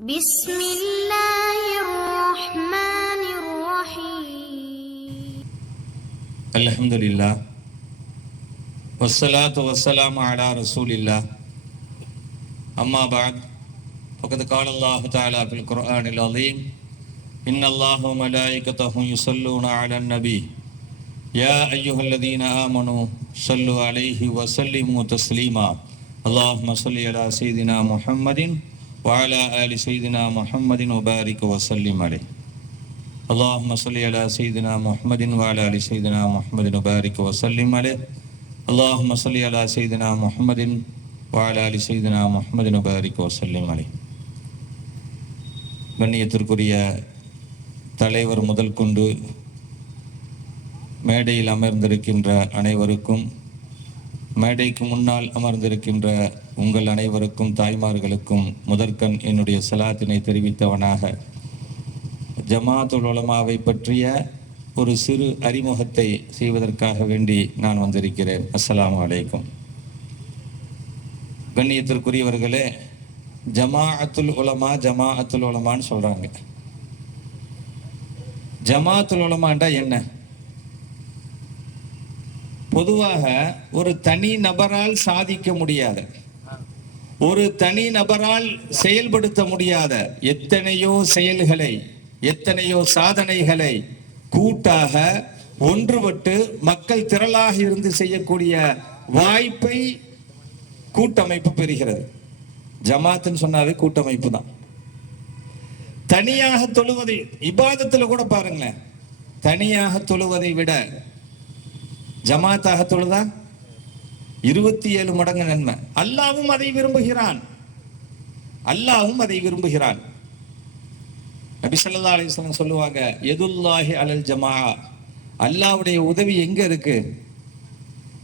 بسم الله الرحمن الرحيم. الحمد لله. والصلاة والسلام على رسول الله. أما بعد فقد قال الله تعالى في القرآن العظيم إن الله وملائكته يصلون على النبي. يا أيها الذين آمنوا صلوا عليه وسلموا تسليما. اللهم صل على سيدنا محمد وعلى آل سيدنا محمد وبارك وسلم عليه اللهم صل على سيدنا محمد وعلى ال سيدنا محمد وبارك وسلم عليه اللهم صل على سيدنا محمد وعلى ال سيدنا محمد وبارك وسلم عليه கண்ணியத்திற்குரிய தலைவர் முதல் கொண்டு மேடையில் அமர்ந்திருக்கின்ற அனைவருக்கும் மேடைக்கு முன்னால் அமர்ந்திருக்கின்ற உங்கள் அனைவருக்கும் தாய்மார்களுக்கும் முதற்கண் என்னுடைய சலாத்தினை தெரிவித்தவனாக ஜமாத்துல் உலமாவை பற்றிய ஒரு சிறு அறிமுகத்தை செய்வதற்காக வேண்டி நான் வந்திருக்கிறேன். அஸ்லாம் அலைக்கும். கண்ணியத்திற்குரியவர்களே ஜமாஅத்துல் உலமா ஜமாஅத்துல் உலமான்னு சொல்கிறாங்க ஜமாத்துல் உலமாண்டா என்ன? பொதுவாக ஒரு தனி நபரால் சாதிக்க முடியாத. ஒரு தனி நபரால் செயல்படுத்த முடியாத எத்தனையோ செயல்களை எத்தனையோ சாதனைகளை கூட்டாக ஒன்றுபட்டு மக்கள் திரளாக இருந்து செய்யக்கூடிய வாய்ப்பை கூட்டமைப்பு பெறுகிறது. ஜமாத்துன்னு சொன்னாவே கூட்டமைப்பு தான். தனியாக தொழுவதை இபாதத்துல கூட பாருங்களேன். தனியாக தொழுவதை விட ஜமாத்தாக தொழுதா இருபத்தி ஏழு மடங்கு நன்மை. அல்லாவும் அதை விரும்புகிறான். அல்லாவும் அதை விரும்புகிறான். நபி ஸல்லல்லாஹு சொல்லுவாங்க எதுல்லாஹி அலல் ஜமா அல்லாஹ்வுடைய உதவி எங்க இருக்கு?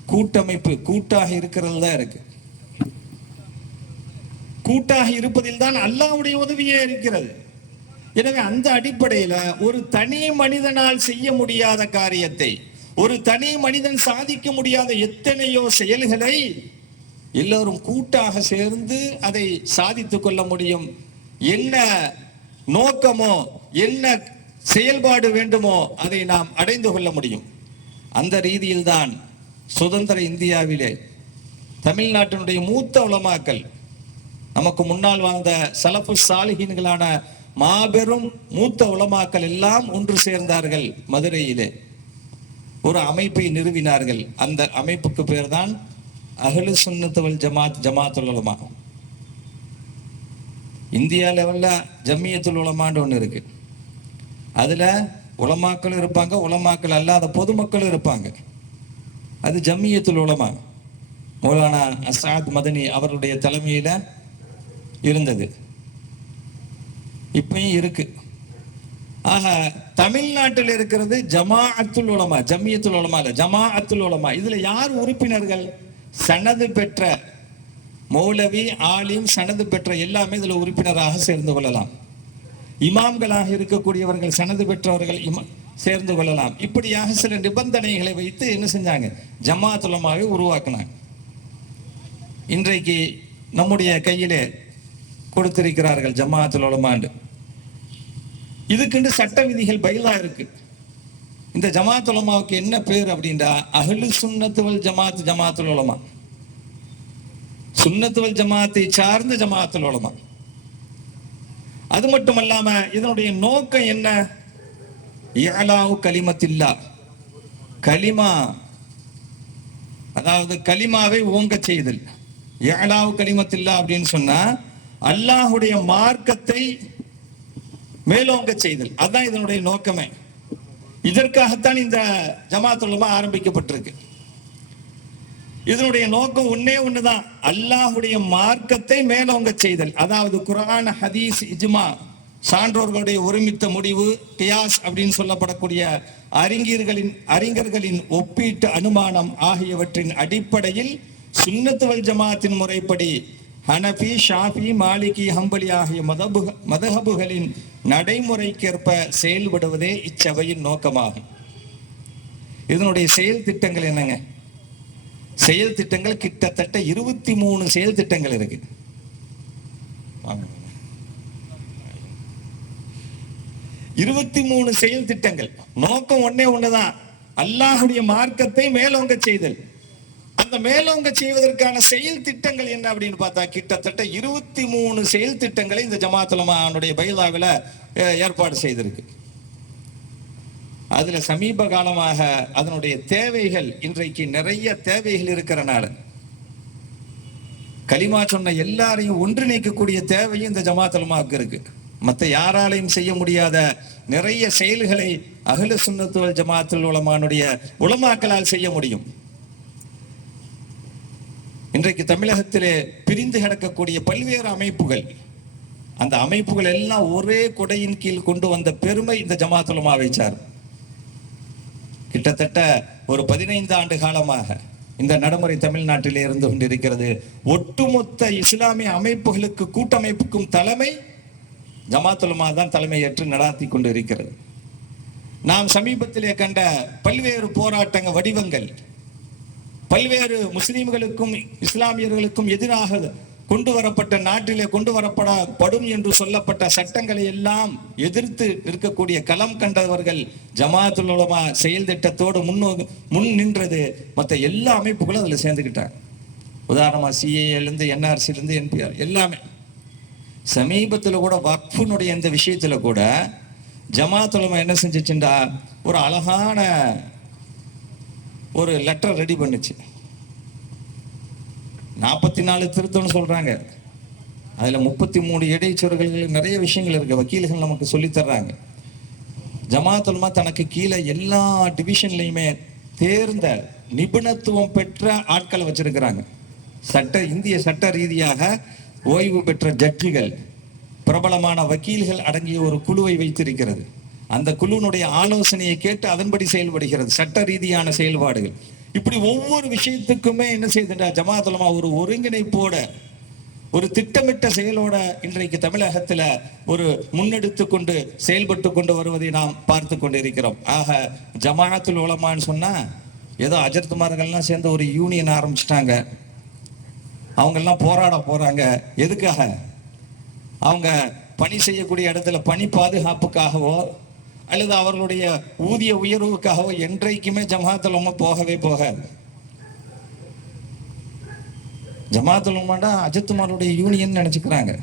கூட்டமைப்பு கூட்டாக இருக்கிறது தான் இருக்கு. கூட்டாக இருப்பதில் தான் அல்லாஹ்வுடைய உதவியே இருக்கிறது. எனவே அந்த அடிப்படையில ஒரு தனி மனிதனால் செய்ய முடியாத காரியத்தை ஒரு தனி மனிதன் சாதிக்க முடியாத எத்தனையோ செயல்களை எல்லோரும் கூட்டாக சேர்ந்து அதை சாதித்து கொள்ள முடியும். என்ன நோக்கமோ என்ன செயல்பாடு வேண்டுமோ அதை நாம் அடைந்து கொள்ள முடியும். அந்த ரீதியில்தான் சுதந்திர இந்தியாவிலே தமிழ்நாட்டினுடைய மூத்த உலமாக்கள் நமக்கு முன்னால் வாழ்ந்த சலப்பு சாலிகின்களான மாபெரும் மூத்த உலமாக்கள் எல்லாம் ஒன்று சேர்ந்தார்கள் மதுரையிலே. ஒரு அமைப்பை நிறுவினார்கள். அந்த அமைப்புக்கு பேர் தான் அகலு சுன்னத்துவல் ஜமாத் ஜமாத்துல் உலமா. இந்தியா லெவலில் ஜம்மியத்துல் உலமான்னு ஒன்று இருக்கு. அதில் உலமாக்களும் இருப்பாங்க உலமாக்கள் அல்லாத பொதுமக்களும் இருப்பாங்க. அது ஜம்மியத்துல் உலமா. மௌலானா அசாத் மதனி அவருடைய தலைமையில் இருந்தது. இப்பயும் இருக்குது ஆக தமிழ்நாட்டில் இருக்கிறது ஜமா அத்துல் உலமா ஜம்மியத்துல் உலமா இல்ல ஜமாஅத்துல் உலமா. இதுல யார் உறுப்பினர்கள்? சனது பெற்ற மௌலவி ஆலிம் சனது பெற்ற எல்லாமே இதுல உறுப்பினராக சேர்ந்து கொள்ளலாம். இமாம்களாக இருக்கக்கூடியவர்கள் சனது பெற்றவர்கள் இமா சேர்ந்து கொள்ளலாம். இப்படியாக சில நிபந்தனைகளை வைத்து என்ன செஞ்சாங்க? ஜமாஅத்துல் உருவாக்கினாங்க. இன்றைக்கு நம்முடைய கையிலே கொடுத்திருக்கிறார்கள் ஜமாத்துலமாண்டு இதுக்குண்டு சட்ட விதிகள் பயிலா இருக்கு. இந்த ஜமாத் உலமாவுக்கு என்ன பேர் அப்படின்றா? அகலு சுன்னத்துவல் ஜமாத் ஜமாத்துல் உலமா. சுன்னத்துவல் ஜமாத்தை சார்ந்த ஜமாத்துல் உலமா. அது மட்டும் அல்லாம இதனுடைய நோக்கம் என்ன? இயலாவு கலிமத்தில்லா. கலிமா அதாவது கலிமாவை ஓங்க செய்தல். இயலாவு கலிமத்தில்லா அப்படின்னு சொன்னா அல்லாஹுடைய மார்க்கத்தை மேலோங்க செய்தல். அதுதான் இதனுடைய நோக்கமே. இதற்காகத்தான் இந்த ஜமாத்துலமா ஆரம்பிக்கப்பட்டிருக்கு. இதனுடைய நோக்கம் ஒன்னே ஒண்ணுதான். அல்லாஹுடைய மார்க்கத்தை மேலோங்க செய்தல். அதாவது குரான் ஹதீஸ் இஜ்மா சான்றோர்களுடைய ஒருமித்த முடிவு கியாஸ் அப்படின்னு சொல்லப்படக்கூடிய அறிஞர்களின் அறிஞர்களின் ஒப்பீட்டு அனுமானம் ஆகியவற்றின் அடிப்படையில் சுன்னத்துவல் ஜமாத்தின் முறைப்படி ஹனபி ஷாஃபி மாலிகி ஹம்பலி ஆகிய மதபு மதஹபுகளின் நடைமுறைக்கேற்ப செயல்படுவதே இச்சபையின் நோக்கமாகும். இதனுடைய செயல் திட்டங்கள் என்னங்க? செயல் திட்டங்கள் கிட்டத்தட்ட இருபத்தி மூணு செயல் திட்டங்கள் இருக்கு. இருபத்தி மூணு செயல் திட்டங்கள். நோக்கம் ஒன்னே ஒண்ணுதான். அல்லாஹுடைய மார்க்கத்தை மேலோங்க செய்தல். அந்த மேலோங்க செய்வதற்கான செயல் திட்டங்கள் என்ன அப்படின்னு பார்த்தா கிட்டத்தட்ட இருபத்தி மூணு செயல் திட்டங்களை இந்த ஜமாத்துலமானுடைய பைலாவில் ஏற்பாடு செய்திருக்கு. அதுல சமீப காலமாக அதனுடைய தேவைகள் இன்றைக்கு நிறைய தேவைகள் இருக்கிறனால களிமா சொன்ன எல்லாரையும் ஒன்றிணைக்கக்கூடிய தேவையும் இந்த ஜமாத்தலமாவுக்கு இருக்கு. மற்ற யாராலையும் செய்ய முடியாத நிறைய செயல்களை அகில சுண்ணத்துவல் ஜமாத்துல் உலமானுடைய உலமாக்களால் செய்ய முடியும். இன்றைக்கு தமிழகத்திலே பிரிந்து கிடக்கக்கூடிய பல்வேறு அமைப்புகள் அந்த அமைப்புகள் எல்லாம் ஒரே கொடையின் கீழ் கொண்டு வந்த பெருமை இந்த ஜமாத்துலமாவை சார். கிட்டத்தட்ட ஒரு பதினைந்து ஆண்டு காலமாக இந்த நடைமுறை தமிழ்நாட்டிலே இருந்து கொண்டிருக்கிறது. ஒட்டுமொத்த இஸ்லாமிய அமைப்புகளுக்கு கூட்டமைப்புக்கும் தலைமை ஜமாத்துலமா தான் தலைமையேற்று நடாத்தி கொண்டு இருக்கிறது நாம் சமீபத்திலே கண்ட பல்வேறு போராட்டங்க வடிவங்கள் பல்வேறு முஸ்லீம்களுக்கும் இஸ்லாமியர்களுக்கும் எதிராக கொண்டு வரப்பட்ட நாட்டிலே கொண்டு வரப்படப்படும் என்று சொல்லப்பட்ட சட்டங்களை எல்லாம் எதிர்த்து இருக்கக்கூடிய களம் கண்டவர்கள் ஜமாத்துல் உலமா செயல் திட்டத்தோடு முன்னோ முன் நின்றது. மற்ற எல்லா அமைப்புகளும் அதில் சேர்ந்துக்கிட்டாங்க உதாரணமாக சிஏஏலேருந்து என்ஆர்சிலேருந்து என்பிஆர் எல்லாமே. சமீபத்தில் கூட வக்ஃபுனுடைய இந்த விஷயத்தில் கூட ஜமாத்துலமா என்ன செஞ்சிச்சுண்டா? ஒரு அழகான ஒரு லெட்டர் ரெடி பண்ணுச்சு. நாற்பத்தி நாலு திருத்தம்னு சொல்கிறாங்க அதில் முப்பத்தி மூணு இடைச்சொற்கள் நிறைய விஷயங்கள் இருக்குது வக்கீல்கள் நமக்கு சொல்லித் தர்றாங்க. தனக்கு கீழே எல்லா டிவிஷன்லையுமே தேர்ந்த நிபுணத்துவம் பெற்ற ஆட்களை வச்சிருக்கிறாங்க. சட்ட இந்திய சட்ட ரீதியாக ஓய்வு பெற்ற ஜட்ஜுகள் பிரபலமான வக்கீல்கள் அடங்கிய ஒரு குழுவை வைத்திருக்கிறது. அந்த குழுவினுடைய ஆலோசனையை கேட்டு அதன்படி செயல்படுகிறது சட்ட ரீதியான செயல்பாடுகள். இப்படி ஒவ்வொரு விஷயத்துக்குமே என்ன செய்துட்டா ஜமாத்துலமா ஒரு ஒருங்கிணைப்போட ஒரு திட்டமிட்ட செயலோட இன்றைக்கு தமிழகத்துல ஒரு முன்னெடுத்து கொண்டு செயல்பட்டு கொண்டு வருவதை நாம் பார்த்து கொண்டிருக்கிறோம். ஆக ஜமானத்தில் உலமான்னு சொன்னா ஏதோ அஜர்த்துமார்கள்லாம் சேர்ந்து ஒரு யூனியன் ஆரம்பிச்சிட்டாங்க. அவங்கெல்லாம் போராட போறாங்க. எதுக்காக? அவங்க பணி செய்யக்கூடிய இடத்துல பணி பாதுகாப்புக்காகவோ அல்லது அவர்களுடைய ஊதிய உயர்வுக்காகவோ என்றைக்குமே ஜமாத்துல் போகவே போகாது. ஜமாத்தலுமாண்டா அஜித்துமாருடைய யூனியன் நினைச்சுக்கிறாங்க.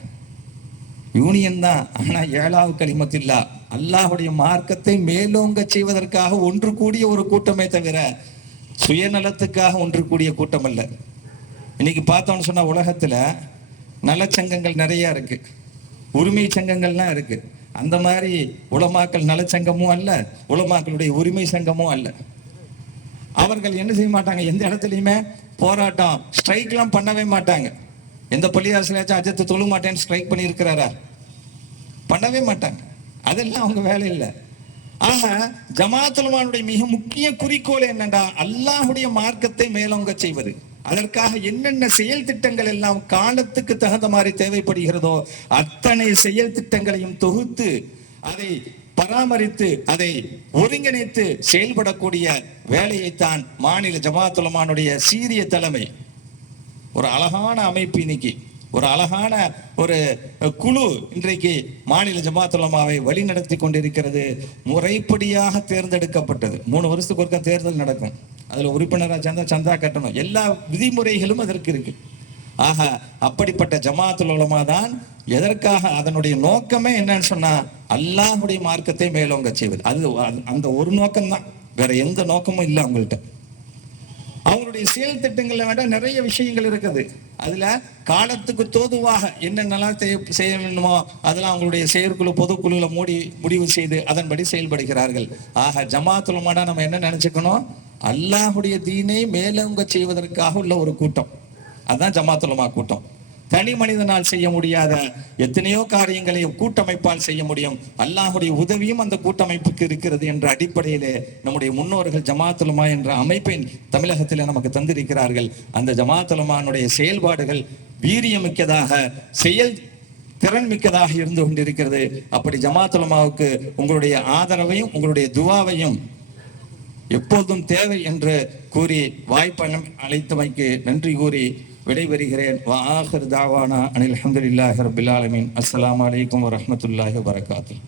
யூனியன் தான். ஆனா ஏழாவது களிமத்தில்லா அல்லாஹுடைய மார்க்கத்தை மேலோங்க செய்வதற்காக ஒன்று கூடிய ஒரு கூட்டமே தவிர சுயநலத்துக்காக ஒன்று கூடிய கூட்டம் அல்ல இன்னைக்கு பார்த்தோம்னு சொன்னா உலகத்துல நலச்சங்கங்கள் நிறைய இருக்கு. உரிமை சங்கங்கள்லாம் இருக்கு. அந்த மாதிரி உலமாக்கல் நலச்சங்கமும் அல்ல உலமாக்களுடைய உரிமை சங்கமும் அல்ல. அவர்கள் என்ன செய்ய மாட்டாங்க? எந்த இடத்துலையுமே போராட்டம் ஸ்ட்ரைக்லாம் பண்ணவே மாட்டாங்க. எந்த பள்ளியாசிரியாச்சும் அஜத்தை தொழு மாட்டேன்னு ஸ்ட்ரைக் பண்ணியிருக்கிறாரா? பண்ணவே மாட்டாங்க. அதெல்லாம் அவங்க வேலை இல்லை. ஆக ஜமாத்துலமானுடைய மிக முக்கிய குறிக்கோள் என்னண்டா? அல்லாஹுடைய மார்க்கத்தை மேலோங்க செய்வது. அதற்காக என்னென்ன செயல் திட்டங்கள் எல்லாம் காலத்துக்கு தகுந்த மாதிரி தேவைப்படுகிறதோ அத்தனை செயல் திட்டங்களையும் தொகுத்து அதை பராமரித்து அதை ஒருங்கிணைத்து செயல்படக்கூடிய வேலையைத்தான் மாநில ஜமாத்துலமானுடைய சீரிய தலைமை. ஒரு அழகான அமைப்பு இன்னைக்கு. ஒரு அழகான ஒரு குழு இன்றைக்கு மாநில ஜமாத்துலமாவை வழி நடத்தி கொண்டிருக்கிறது. முறைப்படியாக தேர்ந்தெடுக்கப்பட்டது. மூணு வருஷத்துக்கு ஒருக்கா தேர்தல் நடக்கும். அதில் உறுப்பினராக சேர்ந்தா சந்தா கட்டணும். எல்லா விதிமுறைகளும் அதற்கு இருக்கு. ஆக அப்படிப்பட்ட ஜமாத்துல் உலமா தான் எதற்காக அதனுடைய நோக்கமே என்னன்னு சொன்னா அல்லாஹுடைய மார்க்கத்தை மேலோங்க செய்வது. அது அது- அந்த ஒரு நோக்கம்தான். வேற எந்த நோக்கமும் இல்லை அவங்கள்ட்ட. அவங்களுடைய செயல் திட்டங்களில் வேண்டாம் நிறைய விஷயங்கள் இருக்குது. அதில் காலத்துக்கு தோதுவாக என்னென்னலாம் செய்ய- செய்ய வேண்டுமோ அதெல்லாம் அவங்களுடைய செயற்குழு பொதுக்குழுவில் மூடி முடிவு செய்து அதன்படி செயல்படுகிறார்கள். ஆக ஜமாத்துலமாடா நம்ம என்ன நினச்சிக்கணும்? அல்லாஹுடைய தீனை மேலோங்க செய்வதற்காக உள்ள ஒரு கூட்டம். அதுதான் ஜமாத்துலமா கூட்டம். தனி மனிதனால் செய்ய முடியாத எத்தனையோ காரியங்களை கூட்டமைப்பால் செய்ய முடியும். அல்லாஹுடைய உதவியும் அந்த கூட்டமைப்புக்கு இருக்கிறது என்ற அடிப்படையிலே நம்முடைய முன்னோர்கள் ஜமாத்துலமா என்ற அமைப்பை தமிழகத்தில் நமக்கு தந்திருக்கிறார்கள். அந்த ஜமாத்துலமானுடைய செயல்பாடுகள் வீரியமிக்கதாக செயல் திறன் மிக்கதாக இருந்து கொண்டிருக்கிறது. அப்படி ஜமாத்துலமாவுக்கு உங்களுடைய ஆதரவையும் உங்களுடைய துவாவையும் எப்போதும் தேவை என்று கூறி வாய்ப்பணம் அழைத்தமைக்கு நன்றி கூறி விடைபெறுகிறேன் வாஹர் தாவானா அனில் அஹமதுல்லாஹி ரபில் ஆலமீன் அஸ்ஸலாமு அலைக்கும் வரஹ்மத்துல்லாஹி வபரகாத்துஹு